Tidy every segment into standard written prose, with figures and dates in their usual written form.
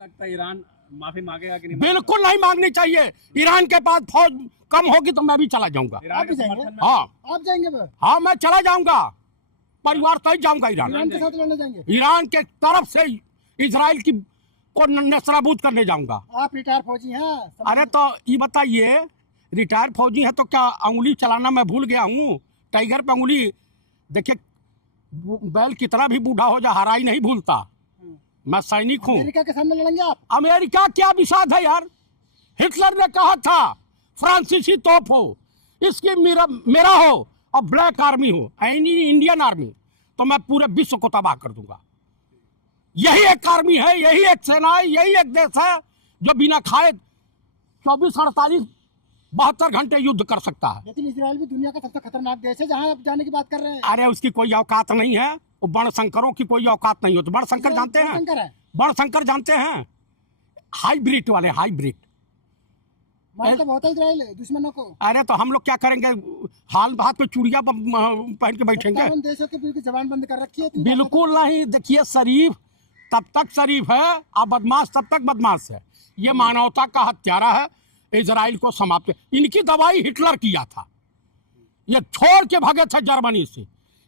लगता है ईरान माफी मांगेगा कि नहीं? बिल्कुल नहीं मांगनी चाहिए। ईरान के पास फौज कम होगी तो मैं भी चला जाऊंगा। ईरान के आप भी जाएंगे? समर्थन में हाँ आप जाएंगे फिर? हाँ, मैं चला जाऊंगा, परिवार सहित जाऊंगा ईरान। ईरान के साथ लड़ने जाएंगे? ईरान के तरफ से इजराइल की को नस्तानाबूद करने जाऊंगा। आप रिटायर फौजी हैं? अरे तो ये बताइए, रिटायर फौजी है तो क्या उंगली चलाना मैं भूल गया हूँ? टाइगर पे उंगली, देखिए बैल कितना भी बूढ़ा हो जा हराई नहीं भूलता। मैं सैनिक हूँ। अमेरिका के सामने लड़ेंगे आप? अमेरिका क्या विषाद है यार। हिटलर ने कहा था फ्रांसीसी तोप हो, इसकी मेरा हो और ब्लैक आर्मी हो, इंडियन आर्मी, तो मैं पूरे विश्व को तबाह कर दूंगा। यही एक आर्मी है, यही एक सेना है, यही एक देश है जो बिना खाए 24, 48, 72 घंटे युद्ध कर सकता है। लेकिन इजराइल भी दुनिया का सबसे खतरनाक देश है जहाँ आप जाने की बात कर रहे हैं। अरे उसकी कोई औकात नहीं है, वो बड़शंकरों की कोई औकात नहीं होती। बड़शंकर जानते हैं? शंकर है, बड़शंकर जानते हैं? हाइब्रिड वाले, हाइब्रिड। मारता बहुत है इजराइल दुश्मनों को। अरे तो हम लोग क्या करेंगे? हाल हाथ पे चूड़िया पहन के बैठेंगे? 57 देशों के बिल्कुल जबान बंद कर रखी है। बिल्कुल नहीं। देखिए, शरीफ तब तक शरीफ है और बदमाश तब तक बदमाश है। ये मानवता का हत्यारा है। इजराइल को समाप्त, इनकी दवाई हिटलर किया था। ये छोड़ के भागे थे जर्मनी से।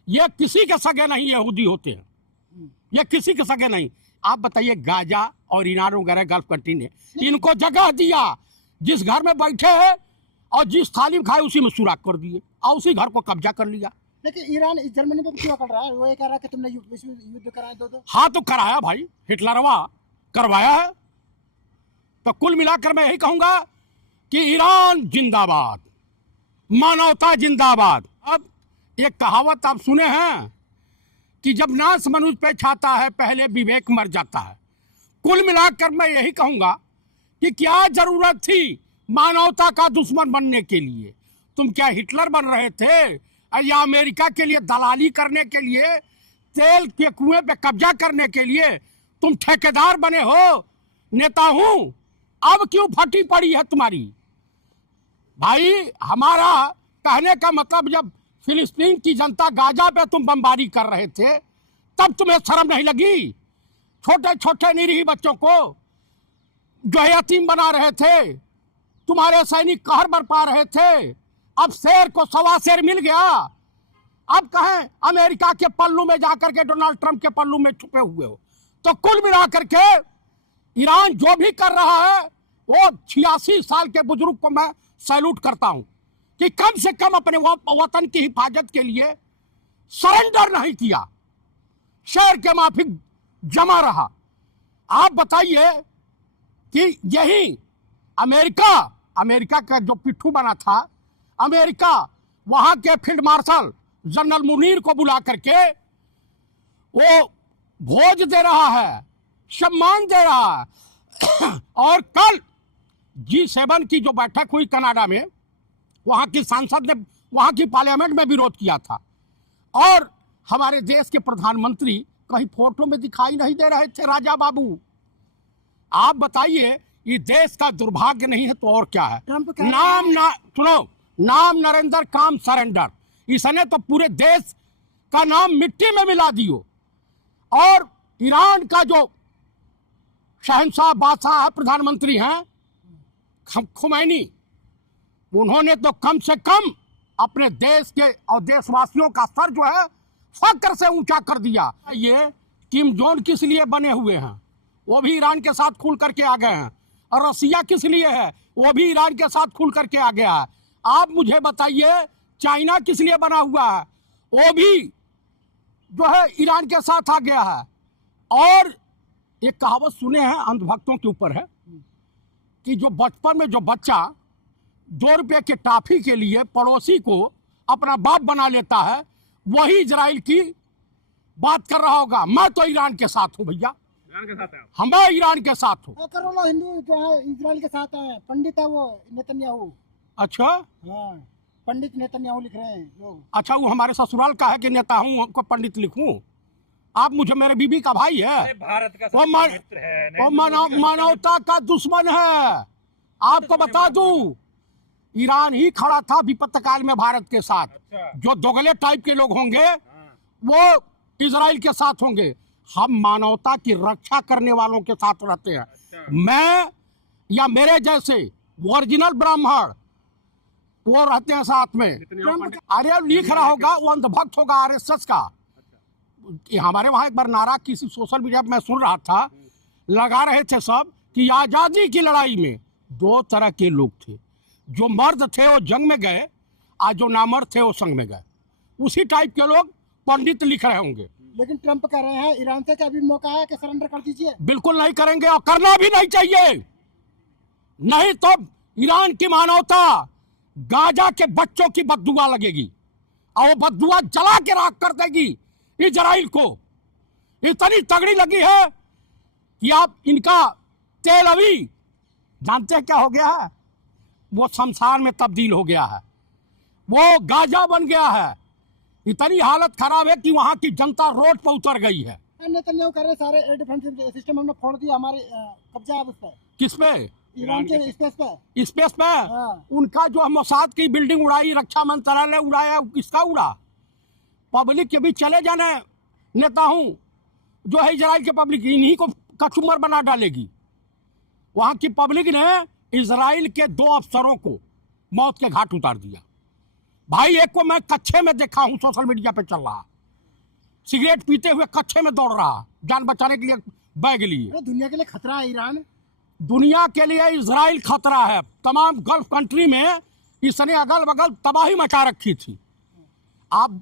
ये किसी के सगे नहीं यहूदी होते हैं, ये किसी के सगे नहीं। आप बताइए, गाजा और ईरान वगैरह गल्फ कंट्री ने इनको जगह दिया। जिस घर में बैठे हैं और जिस थाली में खाए उसी में सुराख कर दिए और उसी घर को कब्जा कर लिया। लेकिन ईरान जर्मनी पे क्यों कर रहा है? वो ये कह रहा है कि तुमने युद्ध कराए दो। हाँ तो कराया भाई, हिटलरवा करवाया है। तो कुल मिलाकर मैं यही कहूंगा कि ईरान जिंदाबाद, मानवता जिंदाबाद। अब एक कहावत आप सुने हैं कि जब नाश मनुष्य पे छाता है पहले विवेक मर जाता है। कुल मिलाकर मैं यही कहूंगा कि क्या जरूरत थी मानवता का दुश्मन बनने के लिए? तुम क्या हिटलर बन रहे थे या अमेरिका के लिए दलाली करने के लिए, तेल के कुएं पे कब्जा करने के लिए तुम ठेकेदार बने हो? नेता हूं, अब क्यों फटी पड़ी है तुम्हारी? भाई, हमारा कहने का मतलब, जब फिलिस्तीन की जनता गाजा पे तुम बमबारी कर रहे थे तब तुम्हें शर्म नहीं लगी? छोटे छोटे निरीह बच्चों को जो है यतीम बना रहे थे, तुम्हारे सैनिक कहर बरपा रहे थे। अब शेर को सवा शेर मिल गया। अब कहें अमेरिका के पल्लू में जाकर के, डोनाल्ड ट्रंप के पल्लू में छुपे हुए हो। तो कुल मिलाकर के ईरान जो भी कर रहा है, वो 86 साल के बुजुर्ग को मैं सैल्यूट करता हूं कि कम से कम अपने वतन की हिफाजत के लिए सरेंडर नहीं किया, शेर के माफिक जमा रहा। आप बताइए कि यही अमेरिका का जो पिट्ठू बना था, अमेरिका वहां के फील्ड मार्शल जनरल मुनीर को बुला करके वो भोज दे रहा है, सम्मान दे रहा है। और कल G7 की जो बैठक हुई कनाडा में, वहां की सांसद ने वहां की पार्लियामेंट में विरोध किया था और हमारे देश के प्रधानमंत्री कहीं फोटो में दिखाई नहीं दे रहे थे। राजा बाबू, आप बताइए, ये देश का दुर्भाग्य नहीं है तो और क्या है? सुनो, नाम नरेंद्र, काम सरेंडर। इसने तो पूरे देश का नाम मिट्टी में मिला दियो। और ईरान का जो शहंशाह बादशाह है, प्रधानमंत्री हैं खुमैनी, उन्होंने तो कम से कम अपने देश के और देशवासियों का सर जो है फक्र से ऊंचा कर दिया। ये किम जोन किस लिए बने हुए हैं? वो भी ईरान के साथ खुल करके आ गए हैं। और रसिया किस लिए है? वो भी ईरान के साथ खुल करके आ गया है। आप मुझे बताइए, चाइना किस लिए बना हुआ है? वो भी जो है ईरान के साथ आ गया है। और एक कहावत सुने हैं, अंधभक्तों के ऊपर है, कि जो बचपन में जो बच्चा 2 रुपये के टॉफी के लिए पड़ोसी को अपना बाप बना लेता है, वही इजराइल की बात कर रहा होगा। मैं तो ईरान के साथ हूँ भैया, ईरान के साथ है। हम ईरान के साथ हूँ। करोड़ों हिंदू जो है इजराइल के साथ हैं। पंडित है वो नेतन्याहू। अच्छा, हाँ, पंडित नेतन्याहू लिख रहे हैं लोग। अच्छा, वो हमारे ससुराल का है कि नेता हूँ को पंडित लिखूं? आप मुझे, मेरे बीबी का भाई है, भारत का वो मित्र है, वो मानवता का दुश्मन है। आपको बता दूं, ईरान ही खड़ा था विपत्त काल में भारत के साथ। अच्छा। जो दोगले टाइप के लोग होंगे वो इजराइल के साथ होंगे। हम मानवता की रक्षा करने वालों के साथ रहते हैं। मैं या मेरे जैसे ओरिजिनल ब्राह्मण वो रहते हैं साथ में। अरे लिख रहा होगा वो अंधभक्त होगा आरएसएस का। कि हमारे वहां एक बार नारा किसी सोशल मीडिया पे मैं सुन रहा था, लगा रहे थे सब कि आजादी की लड़ाई में दो तरह के लोग थे, जो मर्द थे वो जंग में गए, आज जो नामर्द थे वो संग में गए। उसी टाइप के लोग पंडित लिख रहे होंगे। लेकिन ट्रंप कह रहे हैं ईरान से क्या अभी मौका है कि सरेंडर कर दीजिए। बिल्कुल नहीं करेंगे और करना भी नहीं चाहिए, नहीं तो ईरान की मानवता गाजा के बच्चों की बददुआ लगेगी और वो बददुआ जला के राख कर देगी इजराइल को। इतनी तगड़ी लगी है कि आप इनका तेल अवी जानते हैं क्या हो गया है, वो शमशान में तब्दील हो गया है, वो गाजा बन गया है। इतनी हालत खराब है कि वहां की जनता रोड पर उतर गई है। नेतन्याहू कह रहे सारे एयर डिफेंस सिस्टम हमने फोड़ दिया, हमारे कब्जा है उस पर। किस पे? ईरान के स्पेस पे। स्पेस पे हाँ। उनका जो मोसाद की बिल्डिंग उड़ाई, रक्षा मंत्रालय उड़ाया, किसका उड़ा? पब्लिक के भी चले जाने नेता हूं जो है इजराइल के पब्लिक इन्हीं को कचुमर बना डालेगी। वहां की पब्लिक ने इजराइल के 2 अफसरों को मौत के घाट उतार दिया। भाई एक को मैं कच्चे में देखा हूं, सोशल मीडिया पे चल रहा, सिगरेट पीते हुए कच्चे में दौड़ रहा, जान बचाने के लिए बैग लिए। दुनिया के लिए खतरा है ईरान, दुनिया के लिए इजराइल खतरा है। तमाम गल्फ कंट्री में इसने अगल बगल तबाही मचा रखी थी। आप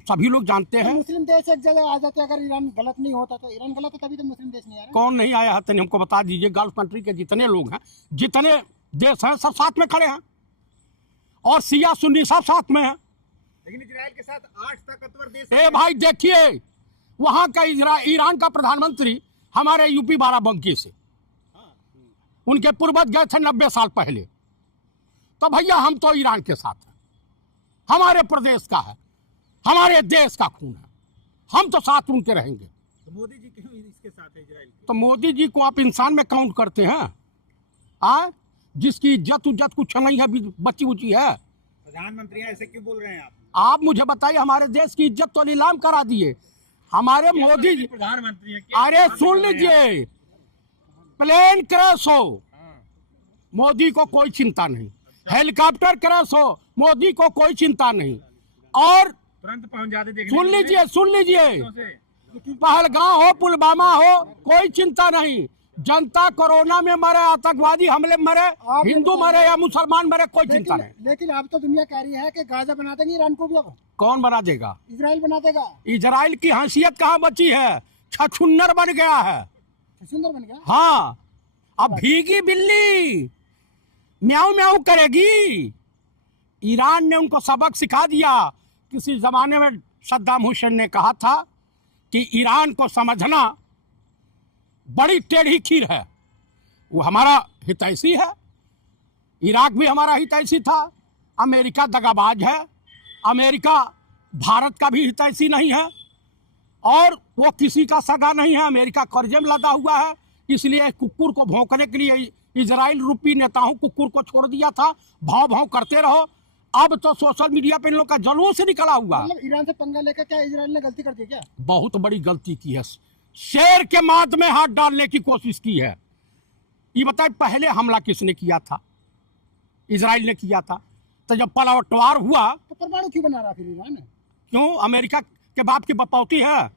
सभी लोग जानते हैं। मुस्लिम देश एक जगह आ जाते अगर ईरान गलत नहीं होता तो। ईरान गलत है तभी तो मुस्लिम देश नहीं आ रहे। कौन नहीं आया है तनी हमको बता दीजिए। गल्फ कंट्री के जितने लोग हैं, जितने देश हैं, सब साथ में खड़े हैं और शिया सुन्नी सब साथ में हैं। लेकिन इजराइल के साथ 8 ताकतवर देश ए भाई देखिए, वहां का ईरान का प्रधानमंत्री हमारे यूपी बाराबंकी से, उनके पूर्वज गए थे 90 साल पहले। तो भैया हम तो ईरान के साथ हैं, हमारे प्रदेश का है, हमारे देश का खून है, हम तो साथ उनके रहेंगे। तो मोदी जी क्यों इसके साथ है इजराइल के? तो मोदी जी को आप इंसान में काउंट करते हैं? जिसकी इज्जत उज्जत कुछ नहीं है, बची उची है। प्रधानमंत्री ऐसे क्यों बोल रहे हैं आप मुझे बताइए, हमारे देश की इज्जत तो नीलाम करा दिए हमारे मोदी जी। प्रधानमंत्री है। अरे सुन लीजिए, प्लेन क्रैश हो मोदी को कोई चिंता नहीं, हेलीकॉप्टर क्रैश हो मोदी को कोई चिंता नहीं, और तुरंत पहुंच जाते। सुन लीजिए पहलगाम हो, पुलवामा हो, कोई चिंता नहीं। जनता कोरोना में मरे, आतंकवादी हमले में मरे, हिंदू मरे या मुसलमान मरे, कोई चिंता नहीं। लेकिन अब तो दुनिया कह रही है कि गाजा बना देंगे ईरान को भी। अब कौन बना देगा? इजराइल बना देगा। इजराइल की हैसियत कहाँ बची है? छछुन्नर बन गया है। सुंदर बन गया। हाँ, अब भीगी बिल्ली म्याऊ म्याऊ करेगी। ईरान ने उनको सबक सिखा दिया। किसी जमाने में सद्दाम हुसैन ने कहा था कि ईरान को समझना बड़ी टेढ़ी खीर है। वो हमारा हितैषी है, इराक भी हमारा हितैषी था। अमेरिका दगाबाज है, अमेरिका भारत का भी हितैषी नहीं है और वो किसी का सगा नहीं है। अमेरिका कर्जे में लगा हुआ है, इसलिए कुकुर को भौंकने के लिए इजराइल रूपी नेताओं कुकुर को छोड़ दिया था। भाव भाव करते रहो। अब तो सोशल मीडिया पे इन लोग का जुलूस निकला हुआ। मतलब ईरान से पंगा लेकर क्या इजराइल ने गलती कर दी क्या? बहुत बड़ी गलती की है। शेर के मांद में हाथ डालने की कोशिश की है। ये बताए पहले हमला किसने किया था? इजराइल ने किया था। तो जब पलटवार हुआ तो परमाणु क्यों बना रहा फिर ईरान? क्यों? अमेरिका के बाप की बपौती है।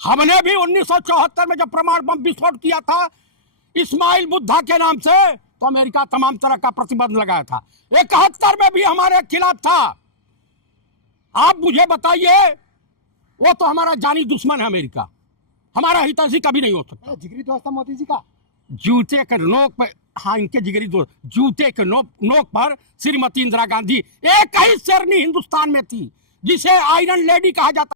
हमने भी 1974 में जब परमाणु बम विस्फोट किया था इस्माइल बुद्धा के नाम से, तो अमेरिका तमाम तरह का प्रतिबंध लगाया था। 71 में भी हमारे खिलाफ था। आप मुझे बताइए, वो तो हमारा जानी दुश्मन है अमेरिका, हमारा हितैषी कभी नहीं हो सकता। जिगरी दोस्त है मोदी जी का। जूते के नोक पर, हाँ इनके जिगरी दोस्त, जूते के नोक पर श्रीमती इंदिरा गांधी एक ही शेरनी हिंदुस्तान में थी जिसे आयरन लेडी कहा जाता।